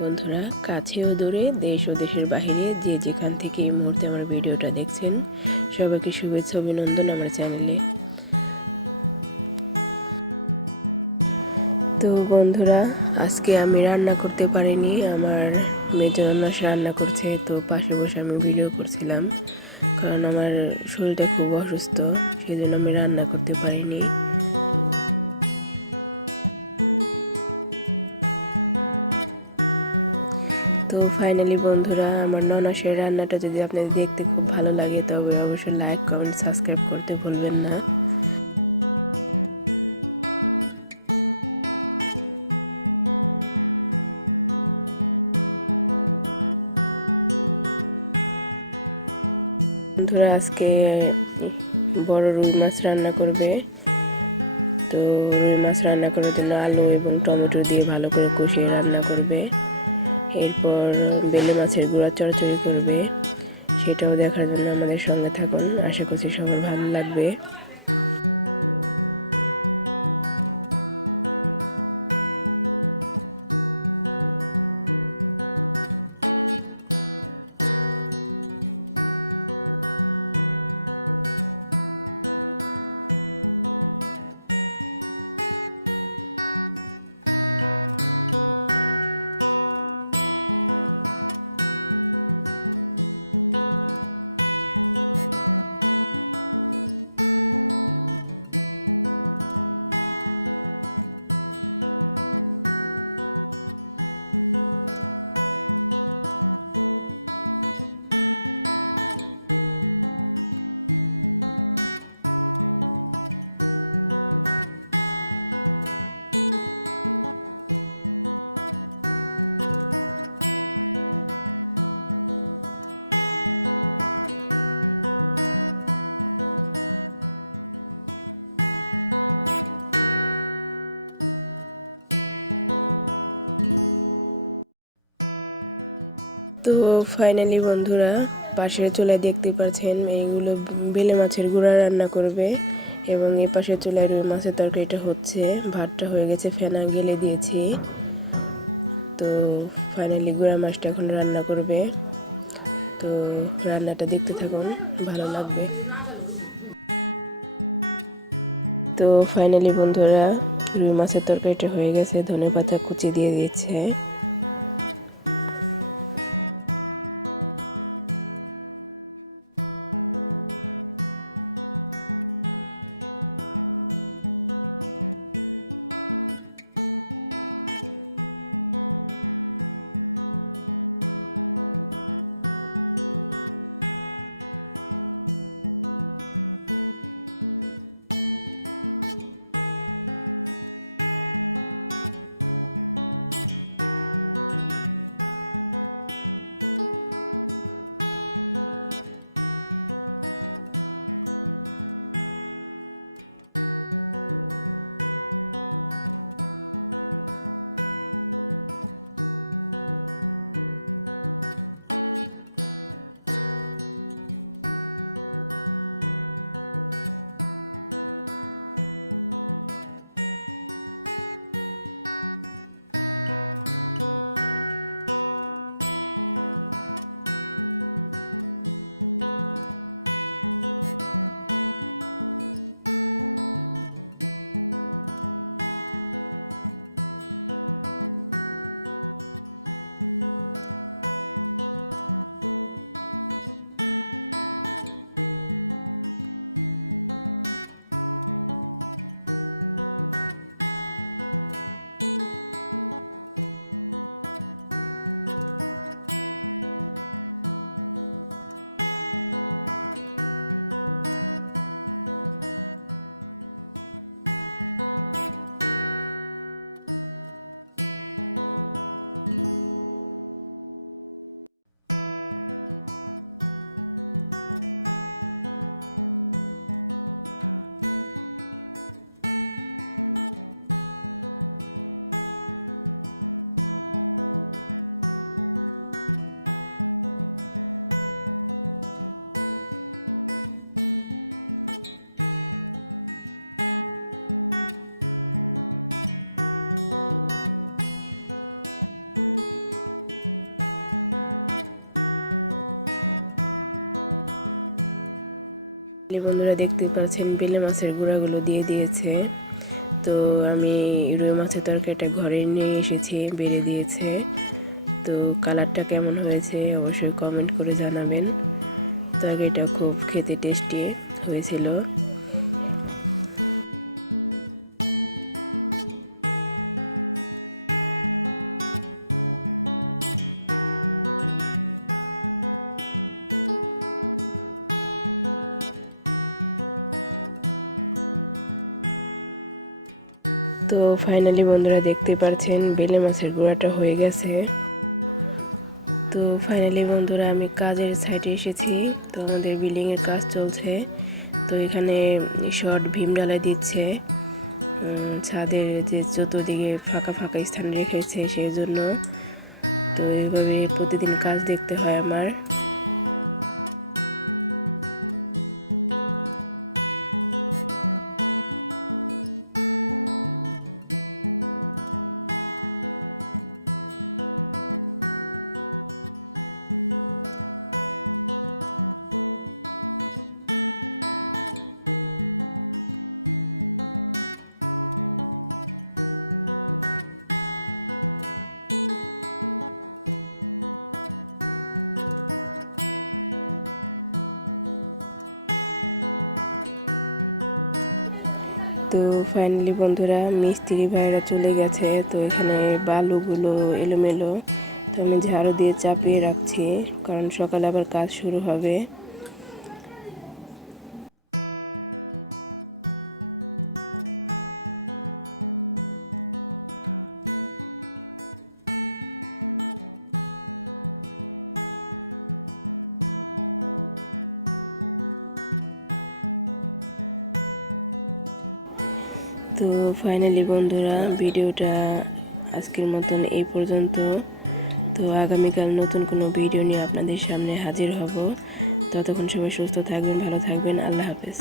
বন্ধুরা, কাছে ও দূরে, দেশ ও দেশের বাইরে যে যেখান থেকে এই মুহূর্তে আমার ভিডিওটা দেখছেন, সবাইকে শুভেচ্ছা অভিনন্দন আমার চ্যানেলে। তো বন্ধুরা, আজকে আমি রান্না করতে পারিনি, আমার মেজর মাস রান্না করছে, তো পাশে বসে আমি ভিডিও করছিলাম, কারণ আমার শরীরটা খুব অসুস্থ, সেই জন্য আমি রান্না করতে পারিনি। তো ফাইনালি বন্ধুরা, আমার ননাসের রান্নাটা যদি আপনাদের দেখতে খুব ভালো লাগে তবে অবশ্যই লাইক, কমেন্ট, সাবস্ক্রাইব করতে ভুলবেন না। বন্ধুরা, আজকে বড় রুই মাছ রান্না করবে। তো রুই মাছ রান্না করার জন্য আলু এবং টমেটো দিয়ে ভালো করে কষিয়ে রান্না করবে। এরপর বেলে মাছের গুঁড়া চড়চড়ি করবে, সেটাও দেখার জন্য আমাদের সঙ্গে থাকুন, আশা করছি সবার ভালো লাগবে। তো ফাইনালি বন্ধুরা, পাশের চুলায় দেখতে পাচ্ছেন এইগুলো বেলে মাছের গুঁড়া রান্না করবে, এবং এই পাশের চুলায় রুই মাছের তরকারিটা হচ্ছে, ভাতটা হয়ে গেছে, ফেনা গেলে দিয়েছি। তো ফাইনালি গুঁড়া মাছটা এখন রান্না করবে। তো রান্নাটা দেখতে থাকুন, ভালো লাগবে। তো ফাইনালি বন্ধুরা, রুই মাছের তরকারিটা হয়ে গেছে, ধনেপাতা কুচি দিয়ে দিচ্ছে। বন্ধুরা দেখতে পাচ্ছেন বেলে মাছের গুঁড়াগুলো দিয়ে দিয়েছে। তো আমি রুই মাছের তরকারিটা ঘরে নিয়ে এসেছি, বেড়ে দিয়েছে। তো কালারটা কেমন হয়েছে অবশ্যই কমেন্ট করে জানাবেন। তরকারিটা খুব খেতে টেস্টি হয়েছিল। তো ফাইনালি বন্ধুরা দেখতে পাচ্ছেন বেলে মাছের গুঁড়াটা হয়ে গেছে। তো ফাইনালি বন্ধুরা আমি কাজের সাইডে এসেছি। তো আমাদের বিল্ডিং এর কাজ চলছে। তো এখানে শর্ট ভীম ঢালাই দিচ্ছে ছাদের যে চতুর্দিকে ফাঁকা ফাঁকা স্থান রেখেছে সেই জন্য। তো এইভাবে প্রতিদিন কাজ দেখতে হয় আমার। তো ফাইনালি বন্ধুরা মিস্ত্রি ভাইরা চলে গেছে। তো এখানে বালুগুলো এলোমেলো, তো আমি ঝাড়ু দিয়ে চাপিয়ে রাখছি, কারণ সকালে আবার কাজ শুরু হবে। তো ফাইনালি বন্ধুরা ভিডিওটা আজকের মতন এই পর্যন্ত। তো আগামীকাল নতুন কোনো ভিডিও নিয়ে আপনাদের সামনে হাজির হব। ততক্ষণ সবাই সুস্থ থাকবেন, ভালো থাকবেন। আল্লাহ হাফেজ।